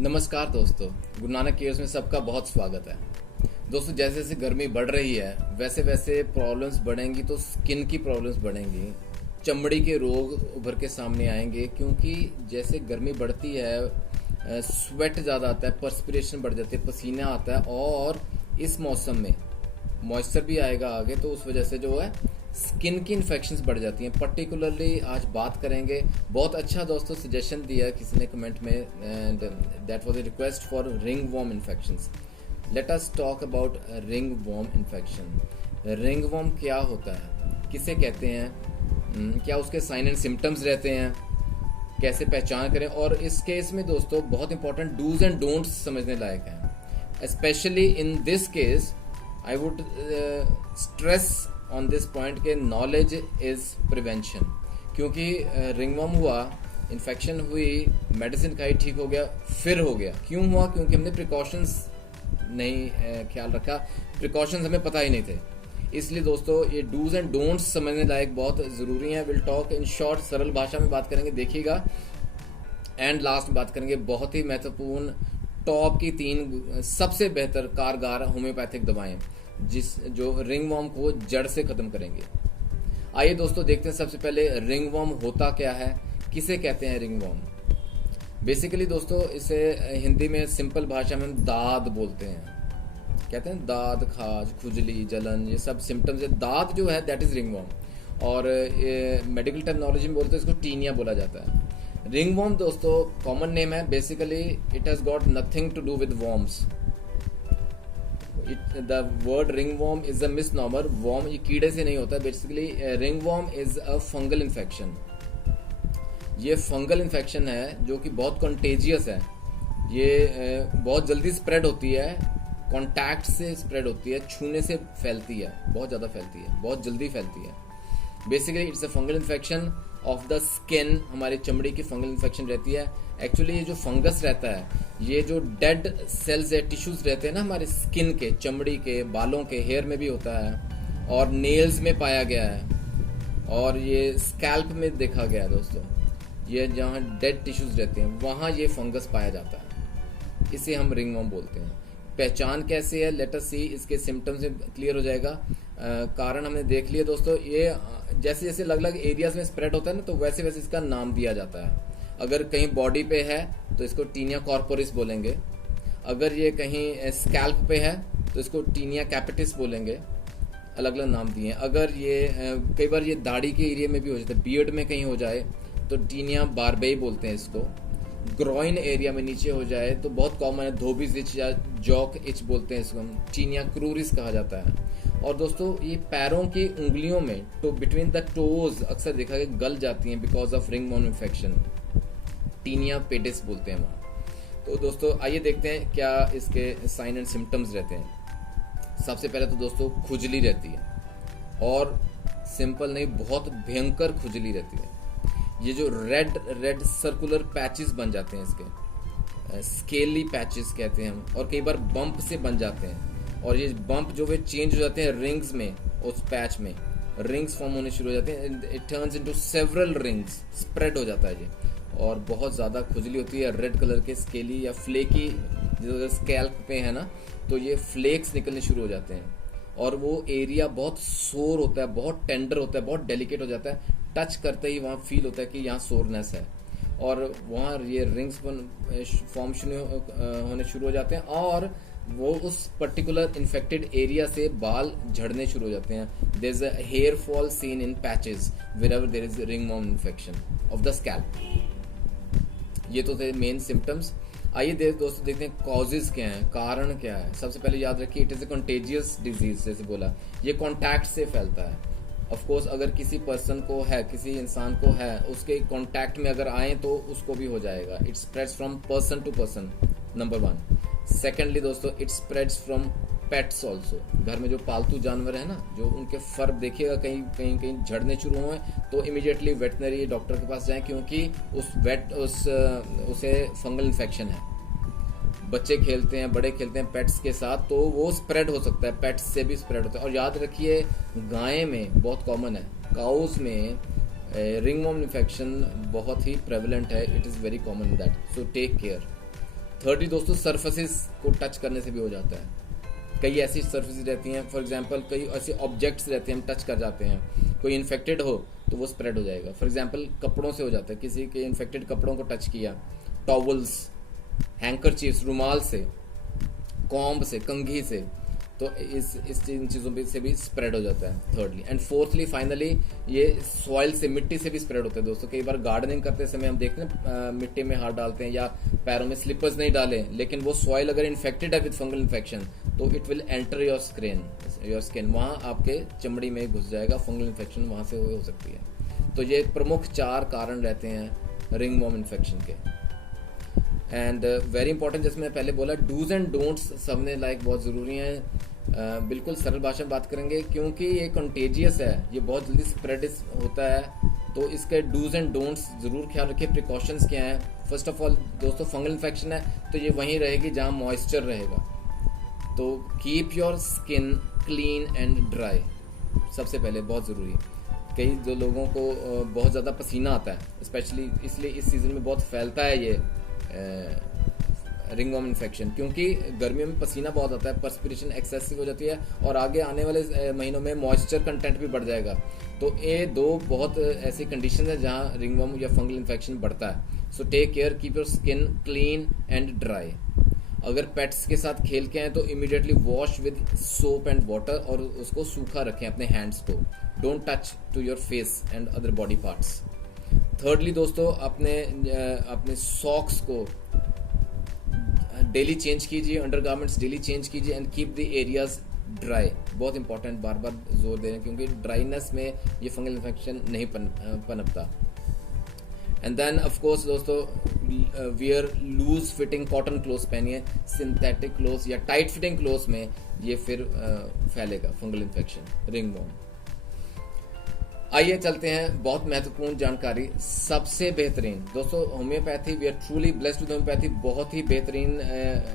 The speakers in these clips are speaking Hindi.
नमस्कार दोस्तों, गुरु नानक केयर्स में सबका बहुत स्वागत है। दोस्तों, जैसे जैसे गर्मी बढ़ रही है वैसे वैसे प्रॉब्लम्स बढ़ेंगी, तो स्किन की प्रॉब्लम्स बढ़ेंगी, चमड़ी के रोग उभर के सामने आएंगे। क्योंकि जैसे गर्मी बढ़ती है, स्वेट ज़्यादा आता है, पर्सपिरेशन बढ़ जाती है, पसीना आता है, और इस मौसम में मॉइस्चर भी आएगा आगे, तो उस वजह से जो है स्किन की इन्फेक्शंस बढ़ जाती हैं। पर्टिकुलरली आज बात करेंगे, बहुत अच्छा दोस्तों सजेशन दिया किसी ने कमेंट में, and that was a request for ringworm infections. Let us talk about ringworm infection. Ringworm क्या होता है, किसे कहते हैं, क्या उसके साइन एंड सिम्टम्स रहते हैं, कैसे पहचान करें, और इस केस में दोस्तों बहुत इंपॉर्टेंट डूज एंड डोंट्स समझने लायक हैं। Specially in this case I would stress on this point के नॉलेज इज प्रिवेंशन। क्योंकि रिंगवॉर्म हुआ, इन्फेक्शन हुई, मेडिसिन खाई, ठीक हो गया, फिर हो गया। क्यों हुआ? क्योंकि हमने प्रिकॉशंस नहीं ख्याल रखा, प्रिकॉशंस हमें पता ही नहीं थे। इसलिए दोस्तों ये डूज एंड डोंट्स समझने लायक बहुत ज़रूरी है। विल टॉक इन शॉर्ट, सरल भाषा में बात करेंगे, देखिएगा। एंड लास्ट में बात करेंगे बहुत ही महत्वपूर्ण टॉप की 3 सबसे बेहतर कारगर होम्योपैथिक दवाएं जो रिंगवॉर्म को जड़ से खत्म करेंगे। आइए दोस्तों देखते हैं सबसे पहले रिंगवॉर्म होता क्या है, किसे कहते हैं रिंगवॉर्म। बेसिकली दोस्तों इसे हिंदी में सिंपल भाषा में दाद बोलते हैं। कहते हैं दाद, खाज, खुजली, जलन, ये सब सिम्टम्स है। दाद जो है दैट इज रिंगवॉर्म, और मेडिकल टर्मिनोलॉजी में बोलते हैं इसको टीनिया बोला जाता है। रिंगवॉर्म दोस्तों कॉमन नेम है। Basically it has got nothing to do with worms. The word ringworm is a misnomer. Worm ये कीड़े से नहीं होता। Basically ringworm is a fungal infection. ये फंगल इन्फेक्शन है जो कि बहुत कंटेजियस है। ये बहुत जल्दी स्प्रेड होती है, कॉन्टैक्ट से स्प्रेड होती है, छूने से फैलती है, बहुत ज़्यादा फैलती है, बहुत जल्दी फैलती है। Basically it's a fungal infection of the skin. हमारी चमड़ी की फंगल इन्फेक्शन रहती है। एक्चुअली ये जो फंगस रहता है, ये जो डेड सेल्स है, टिश्यूज रहते हैं ना हमारे स्किन के, चमड़ी के, बालों के, हेयर में भी होता है, और नेल्स में पाया गया है, और ये स्कैल्प में देखा गया है दोस्तों। ये जहाँ डेड टिश्यूज रहते हैं वहाँ ये फंगस पाया जाता है, इसे हम रिंगवॉर्म बोलते हैं। पहचान कैसे है, लेट अस सी। इसके सिम्टम्स क्लियर हो जाएगा। कारण हमने देख लिया दोस्तों। ये जैसे जैसे अलग अलग एरियाज में स्प्रेड होता है ना, तो वैसे वैसे इसका नाम दिया जाता है। अगर कहीं बॉडी पे है तो इसको टीनिया कॉर्पोरिस बोलेंगे। अगर ये कहीं स्कैल्प पे है तो इसको टीनिया कैपिटिस बोलेंगे। अलग अलग नाम दिए हैं। अगर ये कई बार ये दाढ़ी के एरिया में भी हो जाता है, बियर्ड में कहीं हो जाए तो टीनिया बारबेई बोलते हैं इसको। ग्रोइन एरिया में नीचे हो जाए तो बहुत कॉमन है, धोबीज इच या जॉक इच बोलते हैं इसको, टीनिया क्रूरिस कहा जाता है। और दोस्तों ये पैरों की उंगलियों में, तो बिटवीन द टोज अक्सर देखा गया गल जाती हैं because of ringworm infection. Tinea pedis बोलते हैं वहाँ। तो दोस्तों आइए देखते हैं क्या इसके साइन एंड सिम्टम्स रहते हैं। सबसे पहले तो दोस्तों खुजली रहती है, और सिंपल नहीं, बहुत भयंकर खुजली रहती है। ये जो रेड रेड सर्कुलर पैचेस बन जाते हैं इसके, स्केली पैचेस कहते हैं हम, और कई बार बम्प से बन जाते हैं। और ये बम्प जो वे चेंज हो जाते हैं रिंग्स में, उस पैच में रिंग्स फॉर्म होने शुरू हो जाते हैं। It turns into several rings, spread हो जाता है ये, और बहुत ज़्यादा खुजली होती है। रेड कलर के स्केली या फ्लेकी, जो स्कैल्प पे है ना, तो ये फ्लेक्स निकलने शुरू हो जाते हैं, और वो एरिया बहुत सोर होता है, बहुत टेंडर होता है, बहुत डेलिकेट हो जाता है। टच करते ही वहाँ फील होता है कि यहाँ सोरनेस है, और वहाँ ये रिंग्स फॉर्म होने शुरू हो जाते हैं, और वो उस पर्टिकुलर इन्फेक्टेड एरिया से बाल झड़ने शुरू हो जाते हैं। There is a hair fall seen in patches wherever there is ringworm infection of the scalp. ये तो थे मेन सिम्टम्स। आइए दोस्तों देखते हैं कॉजेज क्या हैं, कारण क्या है। सबसे पहले याद रखिए it is a contagious disease. जैसे बोला, ये कॉन्टैक्ट से फैलता है। ऑफ कोर्स अगर किसी पर्सन को है, किसी इंसान को है, उसके कॉन्टैक्ट में अगर आए तो उसको भी हो जाएगा। It spreads from person to person, number 1। Secondly दोस्तों it spreads from pets also. घर में जो पालतू जानवर है ना, जो उनके फर देखिएगा कहीं कहीं कहीं झड़ने शुरू हुए, तो इमीडिएटली वेटनरी डॉक्टर के पास जाएं, क्योंकि उसे फंगल इन्फेक्शन है। बच्चे खेलते हैं, बड़े खेलते हैं पेट्स के साथ, तो वो स्प्रेड हो सकता है, पेट्स से भी स्प्रेड होता है। और याद रखिए गाय में बहुत कॉमन है, काउस में रिंगवॉर्म इन्फेक्शन बहुत ही प्रेवलेंट है। It is very common that, so take care. thirdly दोस्तों सरफेसेस को टच करने से भी हो जाता है। कई ऐसी सर्फेसेस रहती हैं, फॉर एग्जांपल कई ऐसे ऑब्जेक्ट्स रहते हैं हम टच कर जाते हैं, कोई इन्फेक्टेड हो तो वो स्प्रेड हो जाएगा। फॉर एग्जांपल कपड़ों से हो जाता है, किसी के इन्फेक्टेड कपड़ों को टच किया, टॉवल्स, हैंकरचीफ्स, रुमाल से, कॉम्ब से, कंघी से, तो इन चीज़ों से भी स्प्रेड हो जाता है। थर्डली एंड फोर्थली फाइनली ये सॉइल से, मिट्टी से भी स्प्रेड होता है दोस्तों। कई बार गार्डनिंग करते समय हम देखते हैं मिट्टी में हाथ डालते हैं या पैरों में स्लिपर्स नहीं डालें, लेकिन वो सॉइल अगर इन्फेक्टेड है विद फंगल इन्फेक्शन तो it will enter your skin, वहाँ आपके चमड़ी में घुस जाएगा, फंगल इन्फेक्शन वहाँ से हो सकती है। तो ये प्रमुख 4 कारण रहते हैं रिंगवॉर्म इन्फेक्शन के। एंड वेरी इंपॉर्टेंट, जैसे मैं पहले बोला, डूज एंड डोंट्स समझने लायक बहुत ज़रूरी हैं। बिल्कुल सरल भाषा में बात करेंगे क्योंकि ये कंटेजियस है, ये बहुत जल्दी स्प्रेड होता है, तो इसके डूज एंड डोंट्स ज़रूर ख्याल रखिए। प्रिकॉशंस क्या हैं? फर्स्ट ऑफ ऑल दोस्तों फंगल इन्फेक्शन है तो ये वहीं रहेगी जहाँ मॉइस्चर रहेगा, तो keep your skin clean and dry, सबसे पहले बहुत ज़रूरी। कई जो लोगों को बहुत ज़्यादा पसीना आता है, स्पेशली इसलिए इस सीज़न में बहुत फैलता है ये रिंगवॉर्म इन्फेक्शन, क्योंकि गर्मियों में पसीना बहुत आता है, पर्सपिरेशन एक्सेसिव हो जाती है और आगे आने वाले महीनों में मॉइस्चर कंटेंट भी बढ़ जाएगा। तो ये 2 बहुत ऐसी कंडीशन है जहाँ रिंगवॉर्म या फंगल इन्फेक्शन बढ़ता है। So take care, keep your skin clean and dry. अगर पेट्स के साथ खेल के हैं तो immediately wash with soap and water और उसको सूखा रखें अपने हैंड्स को। Don't touch to your face and other body parts. Thirdly दोस्तों अपने सॉक्स को डेली चेंज कीजिए, अंडरगारमेंट्स डेली चेंज कीजिए and keep the areas dry. बहुत इंपॉर्टेंट, बार बार जोर दे रहे हैं क्योंकि ड्राइनेस में ये फंगल इन्फेक्शन नहीं पनपता। एंड देन ऑफ कोर्स दोस्तों wear loose fitting cotton clothes पहनिए, सिंथेटिक क्लोथ्स या टाइट फिटिंग क्लोथ्स में ये फिर फैलेगा फंगल इन्फेक्शन, रिंगवॉर्म। आइए चलते हैं बहुत महत्वपूर्ण जानकारी, सबसे बेहतरीन दोस्तों homeopathy, we are truly blessed with homeopathy. बहुत ही बेहतरीन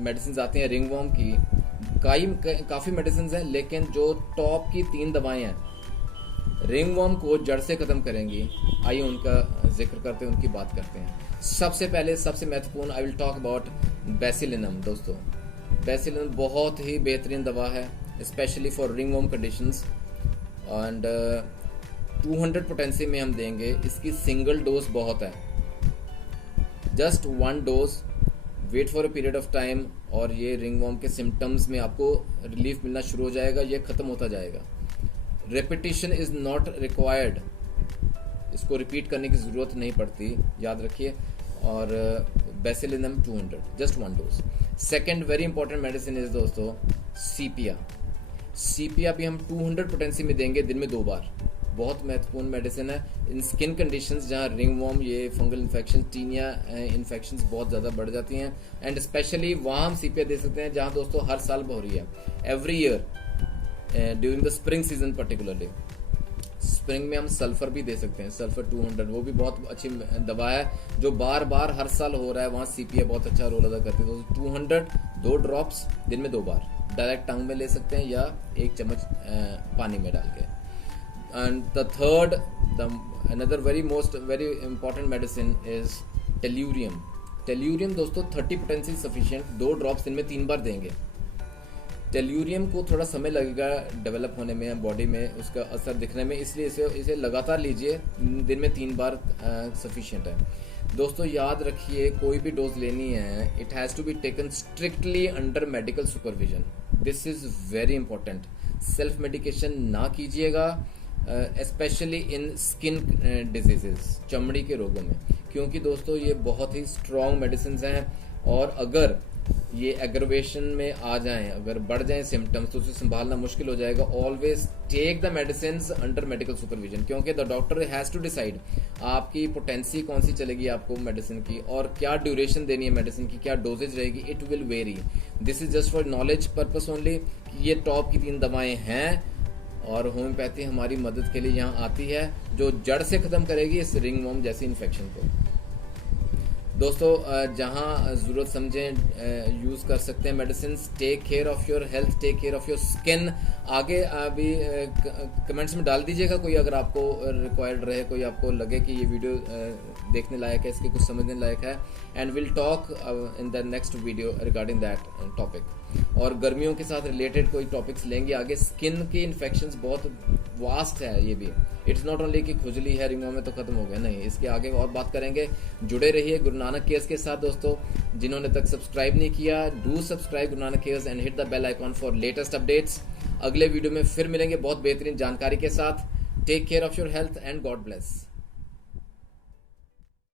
मेडिसिन आती हैं रिंगवॉर्म की, काफ़ी मेडिसिन हैं, लेकिन जो टॉप की 3 दवाएं हैं रिंगवॉर्म को जड़ से खत्म करेंगी। आइए उनका जिक्र करते हैं, उनकी बात करते हैं। सबसे पहले सबसे महत्वपूर्ण I will talk about bacillinum. दोस्तों बेसिलिनम बहुत ही बेहतरीन दवा है, specially for ringworm conditions, and 200 potency में हम देंगे। इसकी सिंगल डोज बहुत है, just 1 dose, wait for a period of time और ये रिंगवॉर्म के सिम्टम्स में आपको रिलीफ मिलना शुरू हो जाएगा, ये खत्म होता जाएगा। रेपिटेशन इज नॉट रिक्वायर्ड, इसको रिपीट करने की जरूरत नहीं पड़ती, याद रखिए। और बेसिलिनम 200, just 1 dose. Second very important medicine is दोस्तों सीपिया। सीपिया भी हम 200 पोटेंसी में देंगे दिन में 2 बार। बहुत महत्वपूर्ण मेडिसिन है इन स्किन कंडीशंस जहाँ रिंगवॉर्म, ये फंगल इन्फेक्शन, टीनिया इन्फेक्शंस बहुत ज़्यादा बढ़ जाती हैं, एंड स्पेशली वहाँ हम सीपिया दे सकते हैं जहाँ दोस्तों हर साल हो रही है, every year during the spring season particularly. Spring में हम सल्फर भी दे सकते हैं, सल्फर 200, वो भी बहुत अच्छी दवा है जो बार बार हर साल हो रहा है, वहाँ सीपिया बहुत अच्छा रोल अदा करती है। तो 200 2 ड्रॉप्स दिन में 2 बार, डायरेक्ट टंग में ले सकते हैं या 1 चम्मच पानी में डाल के। And the third, another very important medicine is tellurium. Tellurium दोस्तों 30 पोटेंसी सफिशिएंट, 2 ड्रॉप्स दिन में 3 बार देंगे। टेल्यूरियम को थोड़ा समय लगेगा डेवलप होने में, बॉडी में उसका असर दिखने में, इसलिए इसे लगातार लीजिए, दिन में 3 बार सफिशिएंट है। दोस्तों याद रखिए कोई भी डोज लेनी है, it has to be taken strictly under medical supervision, this is very important. Self medication ना कीजिएगा, स्पेशली इन स्किन डिजीजेस, चमड़ी के रोगों में, क्योंकि दोस्तों ये बहुत ही स्ट्रॉन्ग मेडिसिन हैं और अगर ये एग्रवेशन में आ जाएं, अगर बढ़ जाएं सिम्टम्स तो उसे संभालना मुश्किल हो जाएगा। Always take the medicine under medical supervision, क्योंकि the doctor has to decide आपकी पोटेंसी कौन सी चलेगी आपको मेडिसिन की और क्या ड्यूरेशन देनी है मेडिसिन की, क्या डोजेज रहेगी, it will very. This is just for knowledge purpose only. ये टॉप की 3 दवाएं हैं और होम्योपैथी हमारी मदद के लिए यहाँ आती है जो जड़ से खत्म करेगी इस रिंगवॉर्म जैसी इन्फेक्शन को। दोस्तों जहां ज़रूरत समझें यूज़ कर सकते हैं medicine. Take care of your health, take care of your skin. आगे अभी कमेंट्स में डाल दीजिएगा कोई अगर आपको रिक्वायर्ड रहे, कोई आपको लगे कि ये वीडियो देखने लायक है, इसके कुछ समझने लायक है, and will talk in the next video regarding that topic. और गर्मियों के साथ रिलेटेड कोई टॉपिक्स लेंगे आगे। स्किन की इन्फेक्शंस बहुत वास्ट है ये भी। इट्स नॉट ओनली कि खुजली है रिंगवर्म में तो खत्म हो गया, नहीं, इसके आगे और बात करेंगे। जुड़े रहिए गुरु नानक केयर्स के साथ दोस्तों। जिन्होंने तक सब्सक्राइब नहीं किया, do subscribe Guru Nanak cares and hit the bell icon for latest updates. अगले वीडियो में फिर मिलेंगे बहुत बेहतरीन जानकारी के साथ। Take care of your health and god bless.